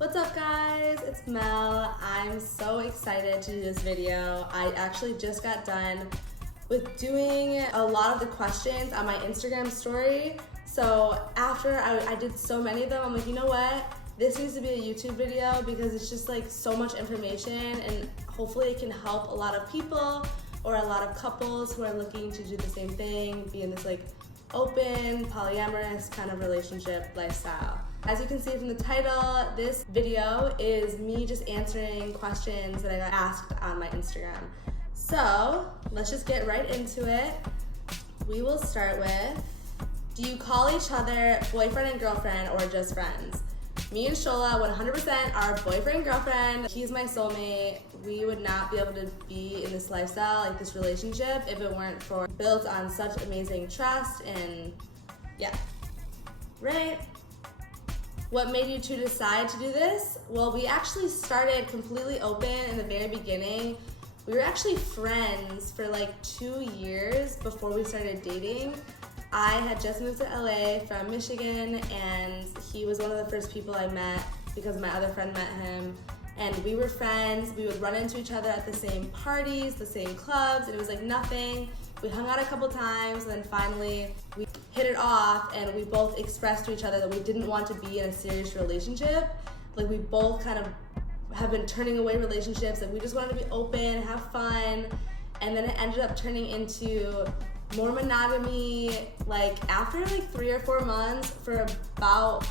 What's up guys, it's Mel. I'm so excited to do this video. I actually just got done with doing a lot of the questions on my Instagram story. So after I did so many of them, I'm like, you know what? This needs to be a YouTube video because it's just like so much information and hopefully it can help a lot of people or a lot of couples who are looking to do the same thing, be in this like open, polyamorous kind of relationship lifestyle. As you can see from the title, this video is me just answering questions that I got asked on my Instagram. So let's just get right into it. We will start with, do you call each other boyfriend and girlfriend or just friends? Me and Shola 100% are boyfriend and girlfriend. He's my soulmate. We would not be able to be in this lifestyle, like this relationship, if it weren't for built on such amazing trust and yeah, right? What made you two decide to do this? Well, we actually started completely open in the very beginning. We were actually friends for like 2 years before we started dating. I had just moved to LA from Michigan and he was one of the first people I met because my other friend met him. And we were friends. We would run into each other at the same parties, the same clubs, and it was like nothing. We hung out a couple times and then finally we hit it off and we both expressed to each other that we didn't want to be in a serious relationship. Like we both kind of have been turning away relationships, like we just wanted to be open, have fun, and then it ended up turning into more monogamy like after like 3 or 4 months for about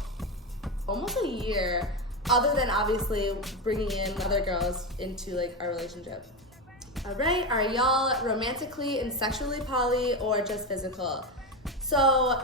almost a year, other than obviously bringing in other girls into like our relationship. All right, are y'all romantically and sexually poly or just physical? So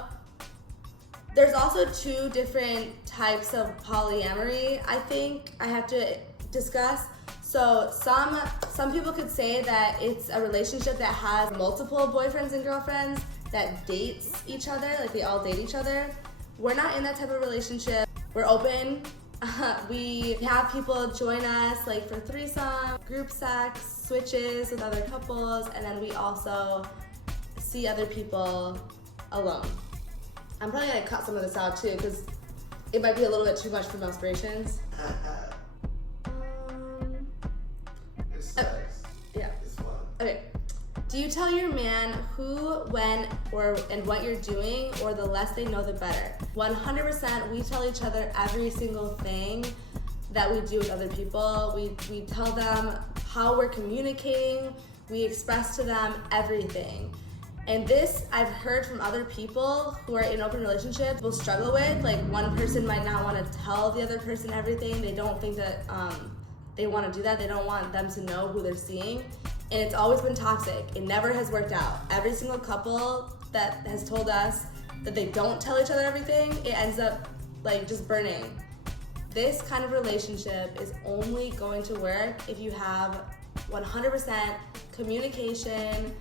there's also 2 different types of polyamory I think I have to discuss. So some people could say that it's a relationship that has multiple boyfriends and girlfriends that dates each other, like they all date each other. We're not in that type of relationship. We're open. We have people join us like for threesome, group sex, switches with other couples, and then we also see other people alone. I'm probably gonna cut some of this out too because it might be a little bit too much for most aspirations. It's sex. Yeah. It's fun. Okay. Do you tell your man who, when, and what you're doing, or the less they know the better? 100% we tell each other every single thing that we do with other people. We tell them how we're communicating, we express to them everything. And this I've heard from other people who are in open relationships will struggle with. Like one person might not want to tell the other person everything. They don't think that they want to do that. They don't want them to know who they're seeing. And it's always been toxic. It never has worked out. Every single couple that has told us that they don't tell each other everything, it ends up like just burning. This kind of relationship is only going to work if you have 100% communication,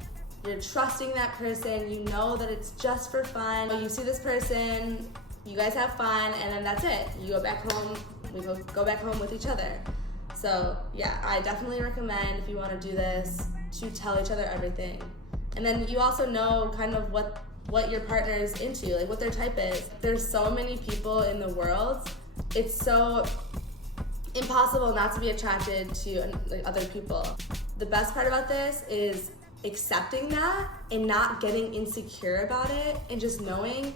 you're trusting that person, you know that it's just for fun. You see this person, you guys have fun, and then that's it. You go back home, we go back home with each other. So yeah, I definitely recommend if you want to do this to tell each other everything. And then you also know kind of what your partner is into, like what their type is. There's so many people in the world. It's so impossible not to be attracted to like other people. The best part about this is accepting that and not getting insecure about it and just knowing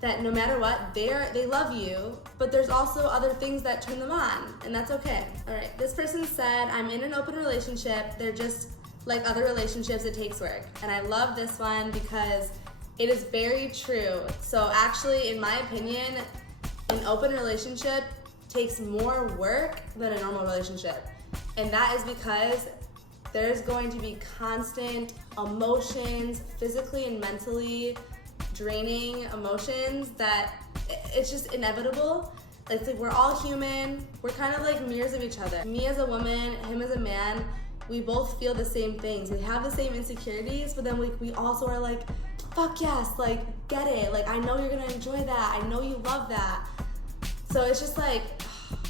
that no matter what, they love you, but there's also other things that turn them on, and that's okay. All right, this person said, I'm in an open relationship. They're just like other relationships, it takes work. And I love this one because it is very true. So actually, in my opinion, an open relationship takes more work than a normal relationship. And that is because there's going to be constant emotions, physically and mentally, draining emotions that it's just inevitable. It's like we're all human. We're kind of like mirrors of each other. Me as a woman, him as a man, we both feel the same things. We have the same insecurities, but then we also are like, fuck yes, like get it. Like I know you're gonna enjoy that. I know you love that. So it's just like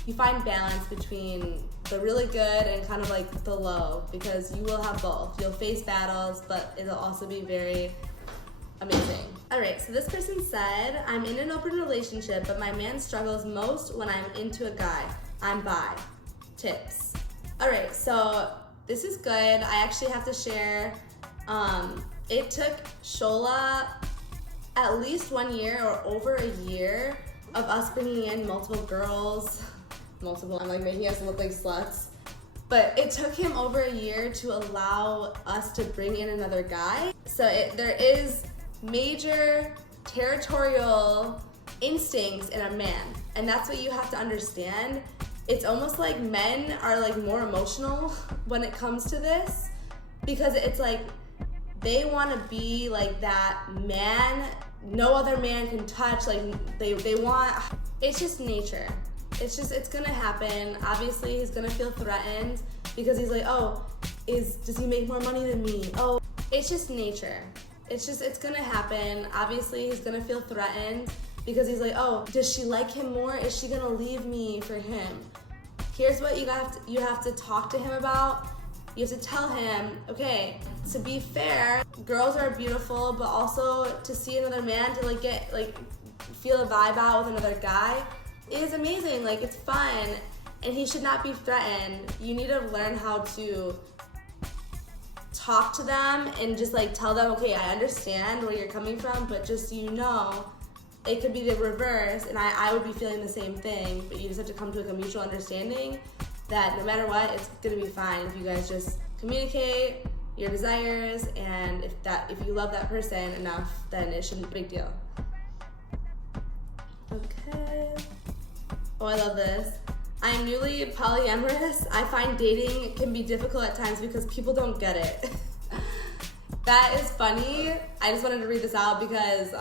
you find balance between the really good and kind of like the low because you will have both. You'll face battles, but it'll also be very amazing. All right, so this person said, I'm in an open relationship, but my man struggles most when I'm into a guy. I'm bi. Tips. All right, so this is good. I actually have to share, it took Shola at least 1 year or over a year of us bringing in multiple girls. I'm like making us look like sluts. But it took him over a year to allow us to bring in another guy. So there is major territorial instincts in a man. And that's what you have to understand. It's almost like men are like more emotional when it comes to this, because it's like they want to be like that man no other man can touch. Like they want, it's just nature. It's gonna happen. Obviously he's gonna feel threatened because he's like, oh, does he make more money than me? Oh, it's just nature. It's gonna happen. Obviously he's gonna feel threatened because he's like, oh, does she like him more? Is she gonna leave me for him? Here's what you have to talk to him about. You have to tell him, okay, to be fair, girls are beautiful, but also to see another man, to feel a vibe out with another guy is amazing. Like, it's fun, and he should not be threatened. You need to learn how to talk to them and just like tell them, okay, I understand where you're coming from, but just so you know, it could be the reverse, and I would be feeling the same thing, but you just have to come to like a mutual understanding that no matter what, it's gonna be fine if you guys just communicate your desires, and if you love that person enough, then it shouldn't be a big deal. Okay. Oh, I love this. I am newly polyamorous. I find dating can be difficult at times because people don't get it. That is funny. I just wanted to read this out because,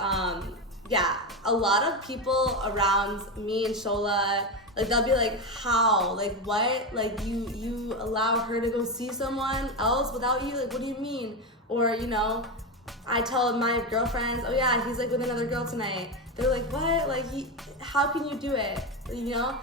yeah, a lot of people around me and Shola, like, they'll be like, how? Like, what? Like, you allowed her to go see someone else without you? Like, what do you mean? Or, you know, I tell my girlfriends, oh yeah, he's like with another girl tonight. They're like, what? Like, how can you do it? You know?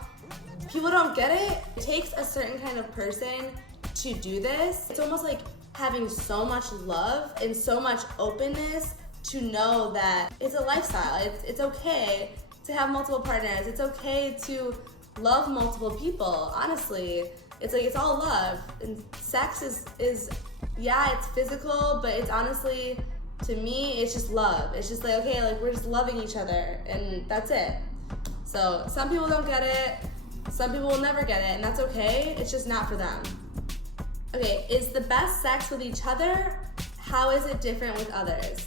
People don't get it. It takes a certain kind of person to do this. It's almost like having so much love and so much openness to know that it's a lifestyle. It's okay to have multiple partners. It's okay to love multiple people. Honestly, it's like, it's all love. And sex is yeah, it's physical, but it's honestly, to me, it's just love. It's just like, okay, like, we're just loving each other, and that's it. So some people don't get it. Some people will never get it, and that's okay. It's just not for them. Okay, is the best sex with each other? How is it different with others?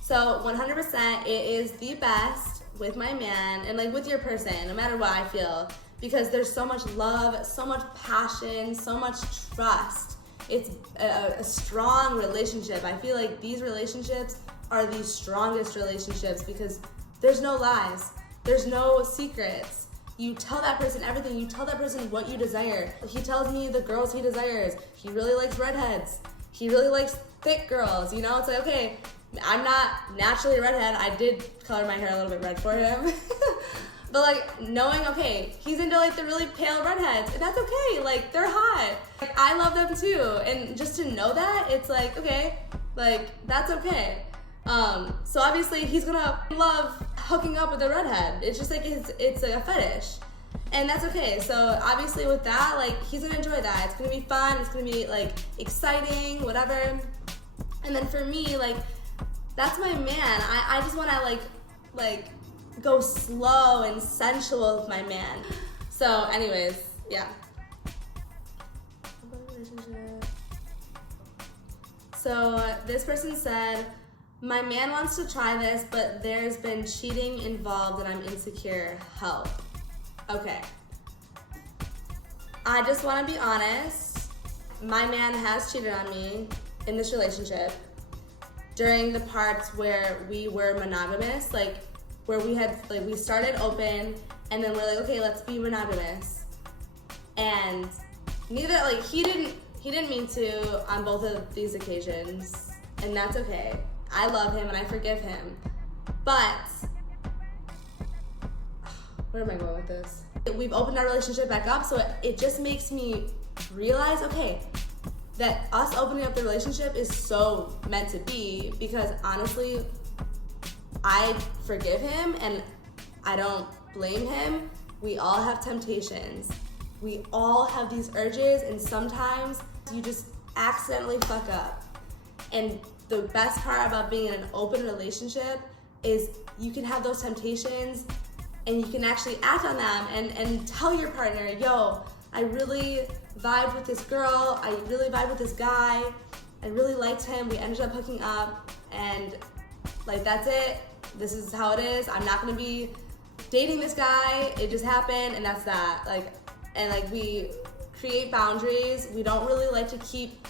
So 100% it is the best with my man, and like with your person, no matter what I feel, because there's so much love, so much passion, so much trust. It's a strong relationship. I feel like these relationships are the strongest relationships because there's no lies, there's no secrets. You tell that person everything. You tell that person what you desire. He tells me the girls he desires. He really likes redheads. He really likes thick girls. You know, it's like, okay, I'm not naturally a redhead. I did color my hair a little bit red for him. But like, knowing, okay, he's into like the really pale redheads, and that's okay. Like, they're hot. Like, I love them too. And just to know that, it's like, okay, like, that's okay. So obviously he's gonna love hooking up with a redhead. It's just like, it's like a fetish, and that's okay. So obviously with that, like, he's gonna enjoy that. It's gonna be fun. It's gonna be like exciting, whatever. And then for me, like, that's my man. I just wanna like go slow and sensual with my man. So anyways, yeah. So this person said, my man wants to try this, but there's been cheating involved and I'm insecure. Help. Okay. I just want to be honest. My man has cheated on me in this relationship during the parts where we were monogamous, like where we had, like, we started open and then we're like, okay, let's be monogamous. And neither, like, he didn't mean to on both of these occasions, and that's okay. I love him and I forgive him. But, where am I going with this? We've opened our relationship back up, so it just makes me realize, okay, that us opening up the relationship is so meant to be, because honestly, I forgive him and I don't blame him. We all have temptations. We all have these urges, and sometimes you just accidentally fuck up. And the best part about being in an open relationship is you can have those temptations and you can actually act on them and tell your partner, yo, I really vibed with this girl, I really vibed with this guy, I really liked him, we ended up hooking up, and like that's it, this is how it is, I'm not gonna be dating this guy, it just happened, and that's that. Like we create boundaries. We don't really like to keep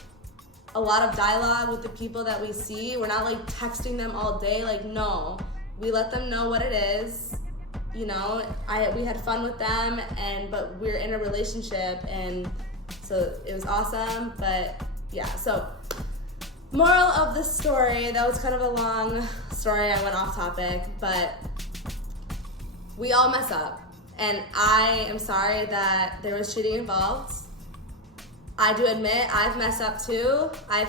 a lot of dialogue with the people that we see. We're not like texting them all day, like no. We let them know what it is. You know, we had fun with them, but we're in a relationship, and so it was awesome. But yeah, so moral of the story, that was kind of a long story, I went off topic, but we all mess up. And I am sorry that there was cheating involved. I do admit I've messed up too. I've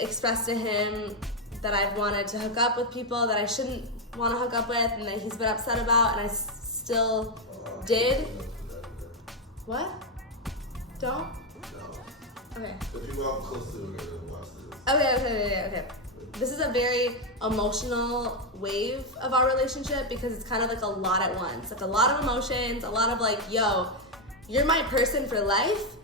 expressed to him that I've wanted to hook up with people that I shouldn't want to hook up with, and that he's been upset about, and I still did. What? Don't? No. Okay. The people I'm close to are gonna watch this. Okay. This is a very emotional wave of our relationship because it's kind of like a lot at once. Like a lot of emotions, a lot of like, yo, you're my person for life.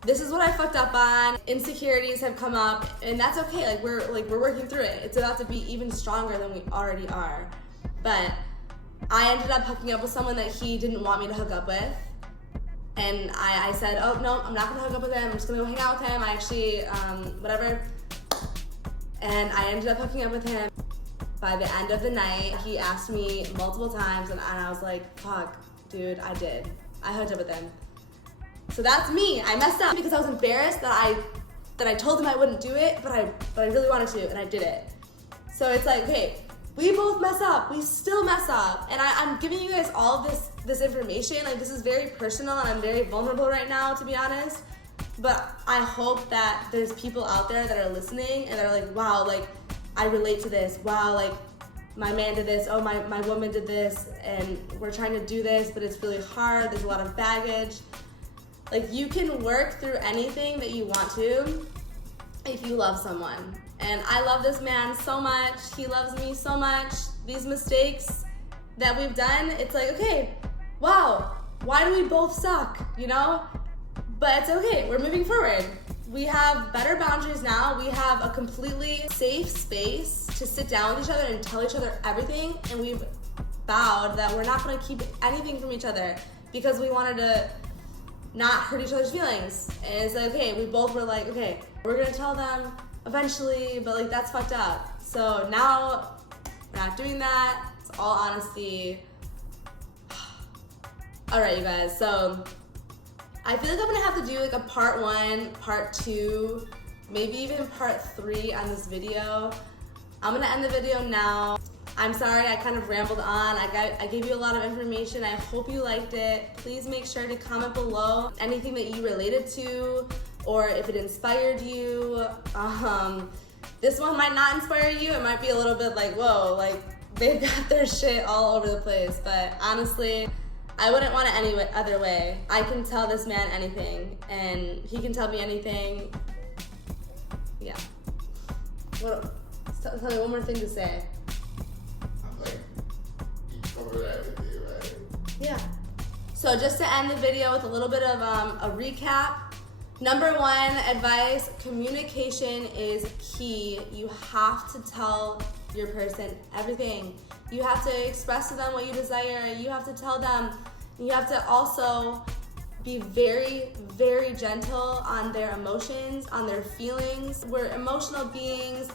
This is what I fucked up on. Insecurities have come up, and that's okay. Like we're working through it. It's about to be even stronger than we already are. But I ended up hooking up with someone that he didn't want me to hook up with. And I said, oh no, I'm not gonna hook up with him. I'm just gonna go hang out with him. I actually, whatever. And I ended up hooking up with him. By the end of the night, he asked me multiple times, and I was like, fuck, dude, I did. I hooked up with him. So that's me. I messed up because I was embarrassed that I told him I wouldn't do it, but I really wanted to, and I did it. So it's like, okay, we both mess up. We still mess up. And I'm giving you guys all of this information. Like, this is very personal, and I'm very vulnerable right now, to be honest. But I hope that there's people out there that are listening and that are like, wow, like, I relate to this. Wow, like, my man did this. Oh, my woman did this. And we're trying to do this, but it's really hard. There's a lot of baggage. Like, you can work through anything that you want to if you love someone. And I love this man so much. He loves me so much. These mistakes that we've done, it's like, okay, wow, why do we both suck, you know? But it's okay, we're moving forward. We have better boundaries now. We have a completely safe space to sit down with each other and tell each other everything. And we've vowed that we're not gonna keep anything from each other because we wanted to not hurt each other's feelings. And it's like, okay, we both were like, okay, we're gonna tell them eventually, but like that's fucked up. So now we're not doing that. It's all honesty. All right, you guys, so I feel like I'm gonna have to do like a part 1, part 2, maybe even part 3 on this video. I'm gonna end the video now. I'm sorry I kind of rambled on. I gave you a lot of information. I hope you liked it. Please make sure to comment below anything that you related to or if it inspired you. This one might not inspire you. It might be a little bit like, whoa, like they've got their shit all over the place. But honestly, I wouldn't want it any other way. I can tell this man anything, and he can tell me anything. Yeah. Tell me one more thing to say. Like, you covered everything, right? Yeah. So just to end the video with a little bit of a recap. Number 1 advice, communication is key. You have to tell your person everything. You have to express to them what you desire. You have to tell them. You have to also be very, very gentle on their emotions, on their feelings. We're emotional beings.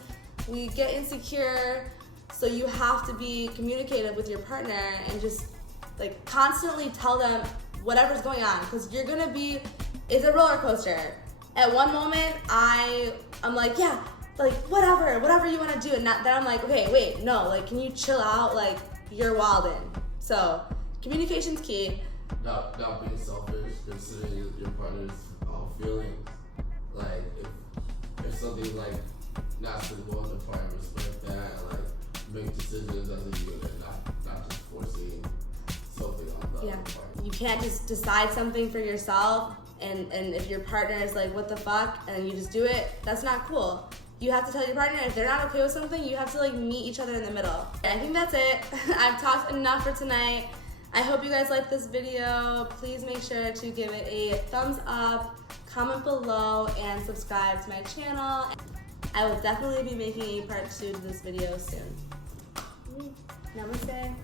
We get insecure. So you have to be communicative with your partner and just like constantly tell them whatever's going on, because you're gonna be, it's a roller coaster. At one moment, I'm like, yeah, like whatever you want to do, and then I'm like, okay, wait, no, like, can you chill out? Like, you're wildin'. So communication's key. Not being selfish, considering your partner's feelings. Like if something like not so well, the partner respect that. Like make decisions as a unit, not just forcing something on the other party. You can't just decide something for yourself, and if your partner is like, what the fuck, and you just do it, that's not cool. You have to tell your partner, if they're not okay with something, you have to like meet each other in the middle. I think that's it. I've talked enough for tonight. I hope you guys liked this video. Please make sure to give it a thumbs up, comment below, and subscribe to my channel. I will definitely be making a part 2 to this video soon. Namaste.